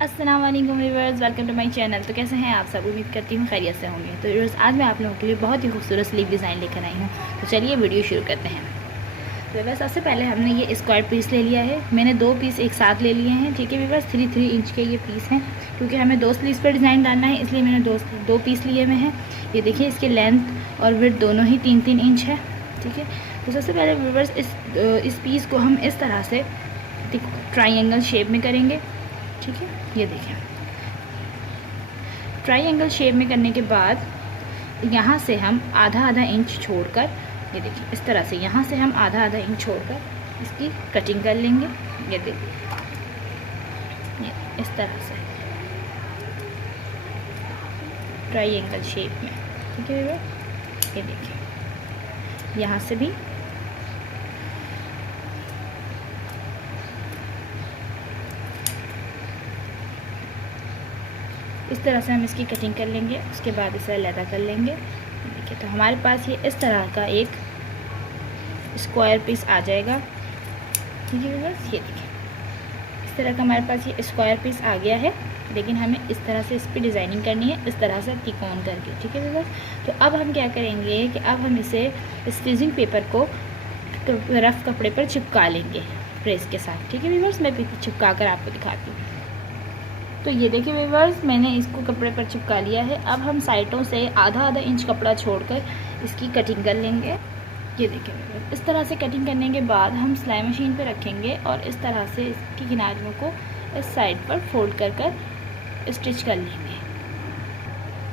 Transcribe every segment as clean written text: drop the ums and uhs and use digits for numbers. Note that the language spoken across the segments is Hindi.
अस्सलाम वालेकुम viewers, welcome to my channel. तो कैसे हैं आप सब? उम्मीद करती हूँ खैरियत से होंगे। तो व्यूअर्स, आज मैं आप लोगों के लिए बहुत ही खूबसूरत स्लीव डिज़ाइन लेकर आई हूँ। तो चलिए वीडियो शुरू करते हैं। तो व्यूअर्स, सबसे पहले हमने ये स्क्वायर पीस ले लिया है। मैंने 2 पीस एक साथ ले लिए हैं, ठीक है व्यूअर्स। 3 इंच के ये पीस हैं, क्योंकि हमें 2 स्लीव्स पर डिज़ाइन डालना है, इसलिए मैंने दो पीस लिए हुए हैं। ये देखिए, इसके लेंथ और विड्थ दोनों ही 3 इंच है, ठीक है। तो सबसे पहले व्यूअर्स, इस पीस को हम इस तरह से ट्रायंगल शेप में करेंगे, ठीक है। ये देखें, ट्रायंगल शेप में करने के बाद यहाँ से हम आधा इंच छोड़कर, ये देखिए इस तरह से यहाँ से हम आधा इंच छोड़कर इसकी कटिंग कर लेंगे। ये देखिए, ये इस तरह से ट्रायंगल शेप में, ठीक है। ये देखिए, यहाँ से भी इस तरह से हम इसकी कटिंग कर लेंगे। उसके बाद इसे अलग कर लेंगे। देखिए, तो हमारे पास ये इस तरह का एक स्क्वायर पीस आ जाएगा, ठीक है व्यूअर्स। ये देखिए, इस तरह का हमारे पास ये स्क्वायर पीस आ गया है, लेकिन हमें इस तरह से इस पर डिज़ाइनिंग करनी है, इस तरह से तिकोन करके, ठीक है व्यूअर्स। तो अब हम क्या करेंगे कि अब हम इसे स्टिचिंग पेपर को रफ कपड़े पर चिपका लेंगे प्रेस के साथ, ठीक है व्यूअर्स। मैं चिपका कर आपको दिखाती हूँ। तो ये देखिए व्यूअर्स, मैंने इसको कपड़े पर चिपका लिया है। अब हम साइडों से आधा इंच कपड़ा छोड़कर इसकी कटिंग कर लेंगे। ये देखिए व्यूअर्स, इस तरह से कटिंग करने के बाद हम सिलाई मशीन पर रखेंगे और इस तरह से इसकी किनारियों को इस साइड पर फोल्ड कर स्टिच कर लेंगे।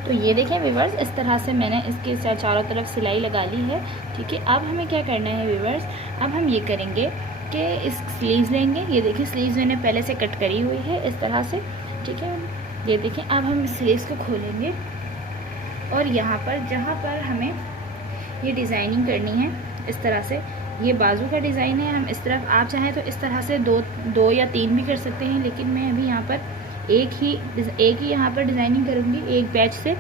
तो ये देखें व्यूअर्स, इस तरह से मैंने इसके चारों तरफ सिलाई लगा ली है, ठीक है। अब हमें क्या करना है व्यूअर्स, अब हम ये करेंगे कि इस स्लीव्स लेंगे। ये देखिए, स्लीव्स मैंने पहले से कट करी हुई है इस तरह से, ठीक है। ये देखें, अब हम स्लीव्स को खोलेंगे और यहाँ पर जहाँ पर हमें ये डिज़ाइनिंग करनी है, इस तरह से ये बाजू का डिज़ाइन है। हम इस तरफ, आप चाहें तो इस तरह से दो या 3 भी कर सकते हैं, लेकिन मैं अभी यहाँ पर एक ही यहाँ पर डिज़ाइनिंग करूँगी, एक बैच से।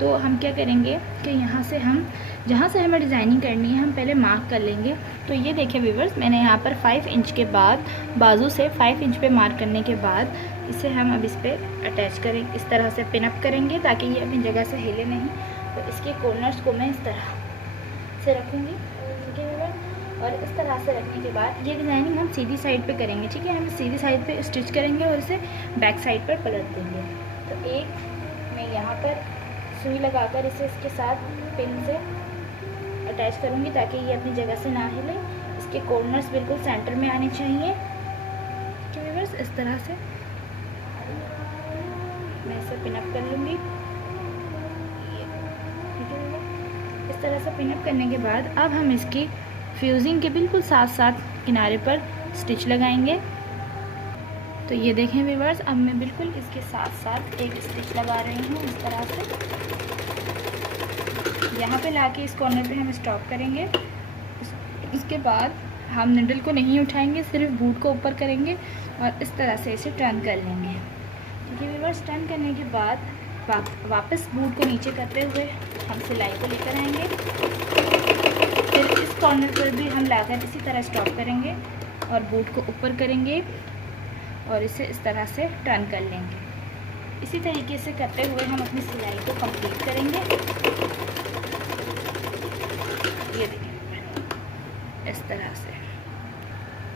तो हम क्या करेंगे कि यहाँ से हम जहाँ से हमें डिज़ाइनिंग करनी है, हम पहले मार्क कर लेंगे। तो ये देखिए व्यूअर्स, मैंने यहाँ पर 5 इंच के बाद बाजू से 5 इंच पे मार्क करने के बाद इसे हम अब इस पर अटैच करेंगे, इस तरह से पिन अप करेंगे ताकि ये अपनी जगह से हिले नहीं। तो इसके कॉर्नर्स को मैं इस तरह से रखूँगी, ठीक है व्यूअर्स। और इस तरह से रखने के बाद ये डिज़ाइनिंग हम सीधी साइड पे करेंगे, ठीक है। हम सीधी साइड पे स्टिच करेंगे और इसे बैक साइड पर पलट देंगे। तो एक मैं यहाँ पर सुई लगाकर इसे इसके साथ पिन से अटैच करूँगी ताकि ये अपनी जगह से ना हिले। इसके कॉर्नर्स बिल्कुल सेंटर में आने चाहिए, ठीक है व्यूअर्स। इस तरह से मैं इसे पिन अप कर लूँगी, ठीक है। इस तरह से पिन अप करने के बाद अब हम इसकी फ्यूजिंग के बिल्कुल साथ किनारे पर स्टिच लगाएंगे। तो ये देखें व्यूअर्स, अब मैं बिल्कुल इसके साथ एक स्टिच लगा रही हूँ इस तरह से। यहाँ पे लाके इस कॉर्नर पे हम स्टॉप करेंगे। उसके बाद हम निडल को नहीं उठाएंगे, सिर्फ बूट को ऊपर करेंगे और इस तरह से इसे टर्न कर लेंगे, ठीक है व्यूअर्स। टर्न करने के बाद वापस बूट को नीचे करते हुए हम सिलाई को लेकर आएंगे। फिर इस कॉर्नर पर भी हम लाकर इसी तरह स्टॉप करेंगे और बूट को ऊपर करेंगे और इसे इस तरह से टर्न कर लेंगे। इसी तरीके से करते हुए हम अपनी सिलाई को कंप्लीट करेंगे। ये देखिए, इस तरह से।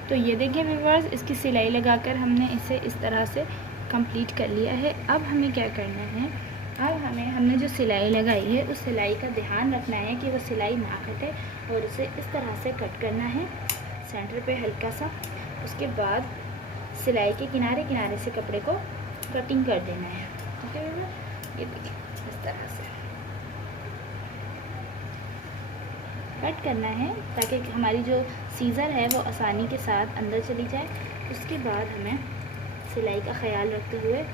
तो ये देखिए व्यूअर्स, इसकी सिलाई लगाकर हमने इसे इस तरह से कंप्लीट कर लिया है। अब हमें क्या करना है, अब हमने जो सिलाई लगाई है उस सिलाई का ध्यान रखना है कि वो सिलाई ना कटे और इसे इस तरह से कट करना है सेंटर पे हल्का सा। उसके बाद सिलाई के किनारे से कपड़े को कटिंग कर देना है, ठीक है व्यूअर्स। ये देखिए, इस तरह से कट करना है ताकि हमारी जो सीज़र है वो आसानी के साथ अंदर चली जाए। उसके बाद हमें सिलाई का ख्याल रखते हुए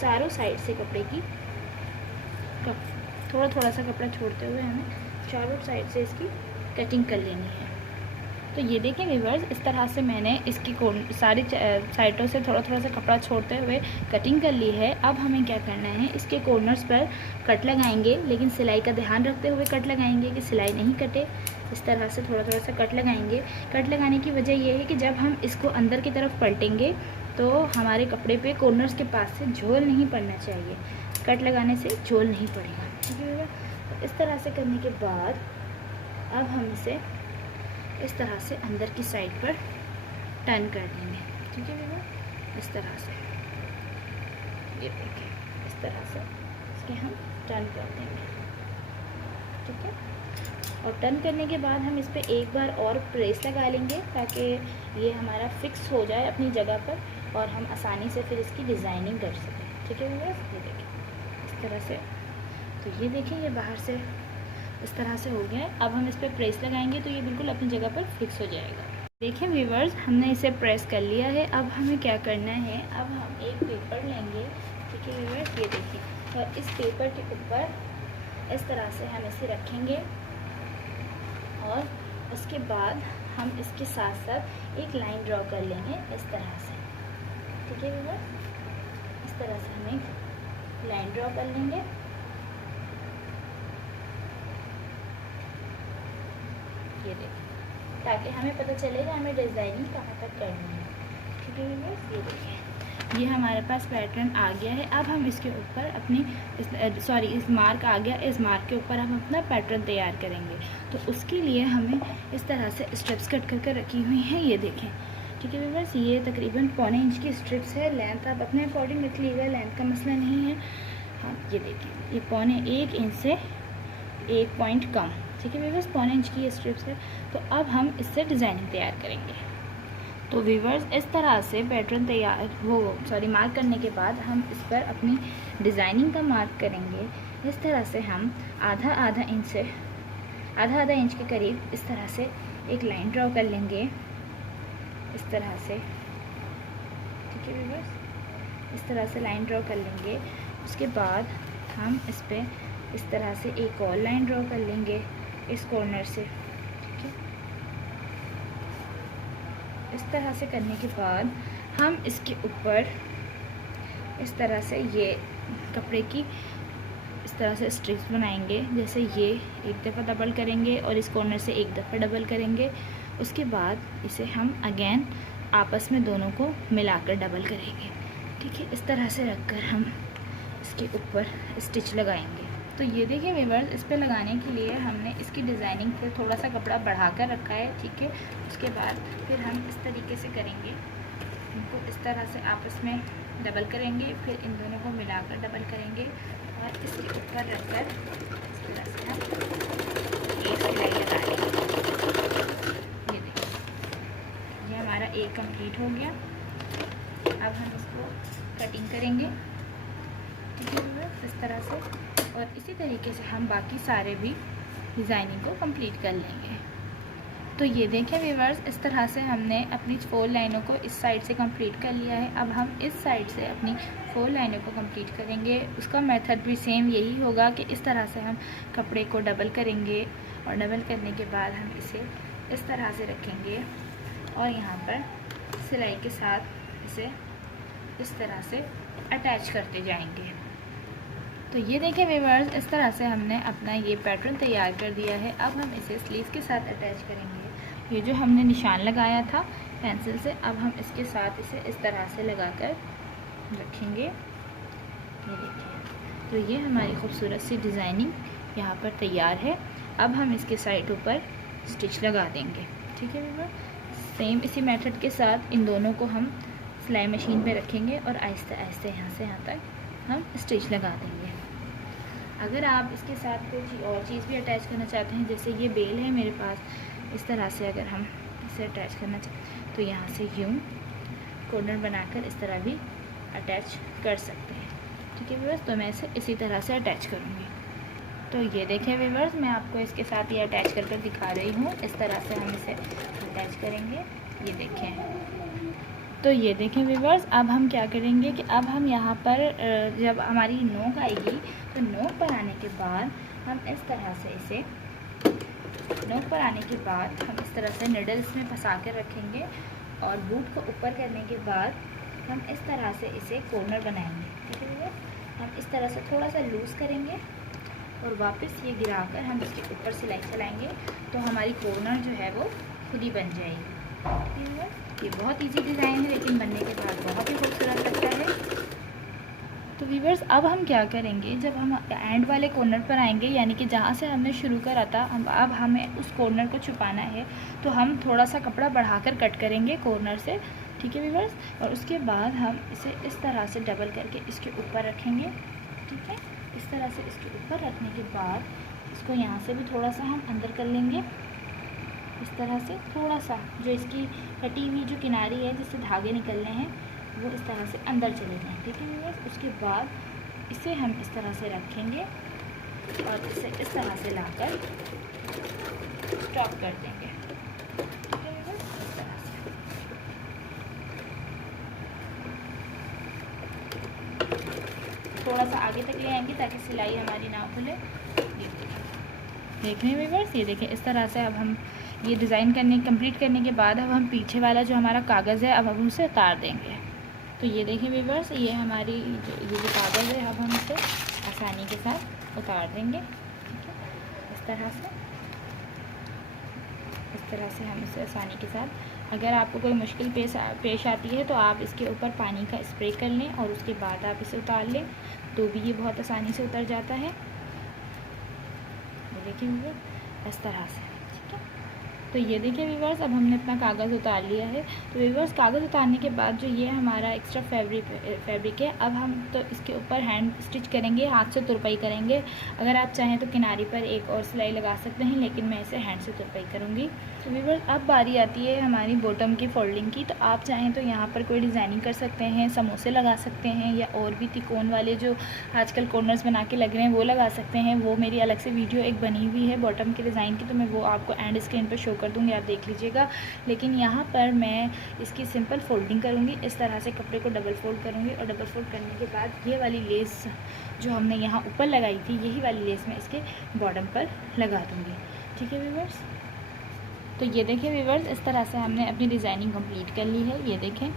चारों साइड से कपड़े की थोड़ा सा कपड़ा छोड़ते हुए हमें चारों साइड से इसकी कटिंग कर लेनी है। तो ये देखें व्यूअर्स, इस तरह से मैंने इसकी सारी साइडों से थोड़ा सा कपड़ा छोड़ते हुए कटिंग कर ली है। अब हमें क्या करना है, इसके कॉर्नर्स पर कट लगाएंगे, लेकिन सिलाई का ध्यान रखते हुए कट लगाएंगे कि सिलाई नहीं कटे। इस तरह से थोड़ा सा कट लगाएंगे। कट लगाने की वजह यह है कि जब हम इसको अंदर की तरफ पलटेंगे तो हमारे कपड़े पे कॉर्नर्स के पास से झोल नहीं पड़ना चाहिए, कट लगाने से झोल नहीं पड़ेगा। ठीक है भैया, तो इस तरह से करने के बाद अब हम इसे इस तरह से अंदर की साइड पर टर्न कर देंगे। ठीक है भैया, इस तरह से, ये देखिए इस तरह से इसके हम टर्न कर देंगे। ठीक है, और टर्न करने के बाद हम इस पर एक बार और प्रेस लगा लेंगे ताकि ये हमारा फिक्स हो जाए अपनी जगह पर और हम आसानी से फिर इसकी डिज़ाइनिंग कर सकें। ठीक है भैया, ये देखिए इस तरह से, तो ये देखिए ये बाहर से इस तरह से हो गया है। अब हम इस पर प्रेस लगाएंगे तो ये बिल्कुल अपनी जगह पर फिक्स हो जाएगा। देखिए व्यूअर्स, हमने इसे प्रेस कर लिया है। अब हमें क्या करना है, अब हम एक पेपर लेंगे। ठीक है व्यूअर्स, ये देखिए, और इस पेपर के ऊपर इस तरह से हम इसे रखेंगे और उसके बाद हम इसके साथ साथ एक लाइन ड्रॉ कर लेंगे इस तरह से। ठीक है व्यूअर्स, इस तरह से हम एक लाइन ड्रॉ कर लेंगे। ये देखिए, ताकि हमें पता चलेगा हमें डिज़ाइनिंग कहाँ तक करनी है। ठीक है व्यूअर्स, ये देखिए ये हमारे पास पैटर्न आ गया है। अब हम इसके ऊपर अपनी इस मार्क आ गया, इस मार्क के ऊपर हम अपना पैटर्न तैयार करेंगे। तो उसके लिए हमें इस तरह से स्ट्रिप्स कट करके रखी हुई हैं, ये देखें। ठीक है व्यूअर्स, ये तकरीबन 1.25 इंच की स्ट्रिप्स है। लेंथ आप अपने अकॉर्डिंग रख लीजिएगा, लेंथ का मसला नहीं है। हाँ, ये देखिए ये 1.25 इंच से 1 पॉइंट कम। ठीक है व्यूअर्स, 1.25 इंच की स्ट्रिप्स है। तो अब हम इससे डिज़ाइनिंग तैयार करेंगे। तो व्यूअर्स, इस तरह से पैटर्न मार्क करने के बाद हम इस पर अपनी डिज़ाइनिंग का मार्क करेंगे। इस तरह से हम आधा इंच के करीब इस तरह से एक लाइन ड्रॉ कर लेंगे, इस तरह से। ठीक है व्यूअर्स, इस तरह से लाइन ड्रॉ कर लेंगे। उसके बाद हम इस पर इस तरह से एक और लाइन ड्रॉ कर लेंगे इस कॉर्नर से। ठीक है, इस तरह से करने के बाद हम इसके ऊपर इस तरह से ये कपड़े की इस तरह से स्ट्रिप्स बनाएंगे। जैसे ये एक दफ़ा डबल करेंगे और इस कॉर्नर से एक दफ़ा डबल करेंगे। उसके बाद इसे हम अगेन आपस में दोनों को मिलाकर डबल करेंगे। ठीक है, इस तरह से रखकर हम इसके ऊपर स्टिच लगाएंगे। तो ये देखिए व्यूअर्स, इस पे लगाने के लिए हमने इसकी डिज़ाइनिंग पे थोड़ा सा कपड़ा बढ़ा कर रखा है। ठीक है, उसके बाद फिर हम इस तरीके से करेंगे, इनको इस तरह से आपस में डबल करेंगे, फिर इन दोनों को मिलाकर डबल करेंगे और इसके ऊपर रखकर इस तरह से हम एक सिलाई लगा लेंगे। ये देखिए, ये हमारा एक कंप्लीट हो गया। अब हम इसको कटिंग करेंगे। ठीक है व्यूअर्स, इस तरह से, और इसी तरीके से हम बाकी सारे भी डिज़ाइनिंग को कंप्लीट कर लेंगे। तो ये देखें व्यूअर्स, इस तरह से हमने अपनी 4 लाइनों को इस साइड से कंप्लीट कर लिया है। अब हम इस साइड से अपनी 4 लाइनों को कंप्लीट करेंगे। उसका मेथड भी सेम यही होगा कि इस तरह से हम कपड़े को डबल करेंगे और डबल करने के बाद हम इसे इस तरह से रखेंगे और यहाँ पर सिलाई के साथ इसे इस तरह से अटैच करते जाएंगे। तो ये देखें व्यूअर्स, इस तरह से हमने अपना ये पैटर्न तैयार कर दिया है। अब हम इसे स्लीव के साथ अटैच करेंगे। ये जो हमने निशान लगाया था पेंसिल से, अब हम इसके साथ इसे इस तरह से लगाकर रखेंगे। ये देखिए, तो ये हमारी खूबसूरत सी डिज़ाइनिंग यहाँ पर तैयार है। अब हम इसके साइडों पर स्टिच लगा देंगे। ठीक है व्यूअर्स, सेम इसी मेथड के साथ इन दोनों को हम सिलाई मशीन पे रखेंगे और आहिस्ते आहिस्ते यहाँ से यहाँ तक हम स्टिच लगा देंगे। अगर आप इसके साथ कोई और चीज़ भी अटैच करना चाहते हैं, जैसे ये बेल है मेरे पास, इस तरह से अगर हम इसे अटैच करना चाहते तो यहाँ से यूँ कॉर्नर बनाकर इस तरह भी अटैच कर सकते हैं। ठीक है व्यूअर्स, तो मैं इसे इसी तरह से अटैच करूँगी। तो ये देखें व्यूअर्स, मैं आपको इसके साथ ये अटैच कर दिखा रही हूँ। इस तरह से हम इसे अटैच करेंगे। ये देखें, तो ये देखें व्यूअर्स, अब हम क्या करेंगे कि अब हम यहाँ पर जब हमारी नोक आएगी तो नोक पर आने के बाद हम इस तरह से इसे नोक पर आने के बाद हम इस तरह से निडल इसमें फंसा कर रखेंगे और बूट को ऊपर करने के बाद हम इस तरह से इसे कॉर्नर बनाएंगे। ठीक है व्यूअर्स, हम इस तरह से थोड़ा सा लूज़ करेंगे और वापस ये गिराकर हम इसके ऊपर सिलाई चलाएँगे तो हमारी कॉर्नर जो है वो खुद ही बन जाएगी। ये बहुत इजी डिज़ाइन है लेकिन बनने के बाद बहुत ही खूबसूरत लगता है। तो व्यूअर्स अब हम क्या करेंगे, जब हम एंड वाले कॉर्नर पर आएंगे यानी कि जहाँ से हमने शुरू करा था, अब हमें उस कॉर्नर को छुपाना है, तो हम थोड़ा सा कपड़ा बढ़ाकर कट करेंगे कॉर्नर से, ठीक है व्यूअर्स। और उसके बाद हम इसे इस तरह से डबल करके इसके ऊपर रखेंगे, ठीक है। इस तरह से इसके ऊपर रखने के बाद इसको यहाँ से भी थोड़ा सा हम अंदर कर लेंगे, इस तरह से थोड़ा सा जो इसकी कटी हुई जो किनारी है जिससे धागे निकलने हैं वो इस तरह से अंदर चले जाएँ, ठीक है व्यूअर्स। उसके बाद इसे हम इस तरह से रखेंगे और इसे इस तरह से लाकर स्टॉप कर देंगे, ठीक है व्यूअर्स, इस तरह से। थोड़ा सा आगे तक ले आएंगे ताकि सिलाई हमारी ना खुले। देख रहे हैं व्यूअर्स, ये देखें इस तरह से। अब हम ये डिज़ाइन कंप्लीट करने के बाद अब हम पीछे वाला जो हमारा कागज़ है अब हम उसे उतार देंगे। तो ये देखें व्यूअर्स, ये हमारी जो कागज़ है अब हम इसे आसानी के साथ उतार देंगे, ठीक है। इस तरह से हम इसे आसानी के साथ, अगर आपको कोई मुश्किल पेश आती है तो आप इसके ऊपर पानी का स्प्रे कर लें और उसके बाद आप इसे उतार लें, तो भी ये बहुत आसानी से उतर जाता है। देखिए व्यूअर्स इस तरह से, ठीक है। तो ये देखिए व्यूअर्स, अब हमने अपना कागज़ उतार लिया है। तो व्यूअर्स कागज़ उतारने के बाद जो ये हमारा एक्स्ट्रा फैब्रिक है, अब हम तो इसके ऊपर हैंड स्टिच करेंगे, हाथ से तुरपाई करेंगे। अगर आप चाहें तो किनारी पर एक और सिलाई लगा सकते हैं, लेकिन मैं इसे हैंड से तुरपाई करूँगी। तो व्यूअर्स अब बारी आती है हमारी बॉटम की फोल्डिंग की। तो आप चाहें तो यहाँ पर कोई डिज़ाइनिंग कर सकते हैं, समोसे लगा सकते हैं, या और भी तिकोन वाले जो आजकल कॉर्नर्स बना के लग रहे हैं वो लगा सकते हैं। वो मेरी अलग से वीडियो एक बनी हुई है बॉटम के डिज़ाइन की, तो मैं वो आपको एंड स्क्रीन पर शो कर दूँगी, आप देख लीजिएगा। लेकिन यहाँ पर मैं इसकी सिंपल फोल्डिंग करूँगी, इस तरह से कपड़े को डबल फोल्ड करूँगी और डबल फोल्ड करने के बाद ये वाली लेस जो हमने यहाँ ऊपर लगाई थी, यही वाली लेस मैं इसके बॉटम पर लगा दूँगी, ठीक है व्यूअर्स। तो ये देखें व्यूअर्स, इस तरह से हमने अपनी डिज़ाइनिंग कंप्लीट कर ली है। ये देखें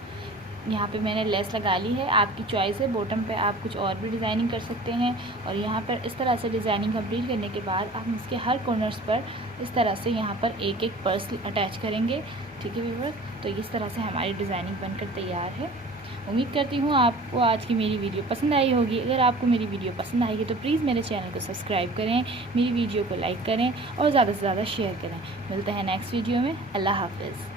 यहाँ पे मैंने लेस लगा ली है, आपकी चॉइस है, बॉटम पे आप कुछ और भी डिज़ाइनिंग कर सकते हैं। और यहाँ पर इस तरह से डिज़ाइनिंग कंप्लीट करने के बाद हम इसके हर कॉर्नर्स पर इस तरह से यहाँ पर एक एक पर्स अटैच करेंगे, ठीक है व्यूअर्स। तो इस तरह से हमारी डिज़ाइनिंग बनकर तैयार है। उम्मीद करती हूँ आपको आज की मेरी वीडियो पसंद आई होगी। अगर आपको मेरी वीडियो पसंद आएगी तो प्लीज़ मेरे चैनल को सब्सक्राइब करें, मेरी वीडियो को लाइक करें और ज़्यादा से ज़्यादा शेयर करें। मिलते हैं नेक्स्ट वीडियो में। अल्लाह हाफ़िज़।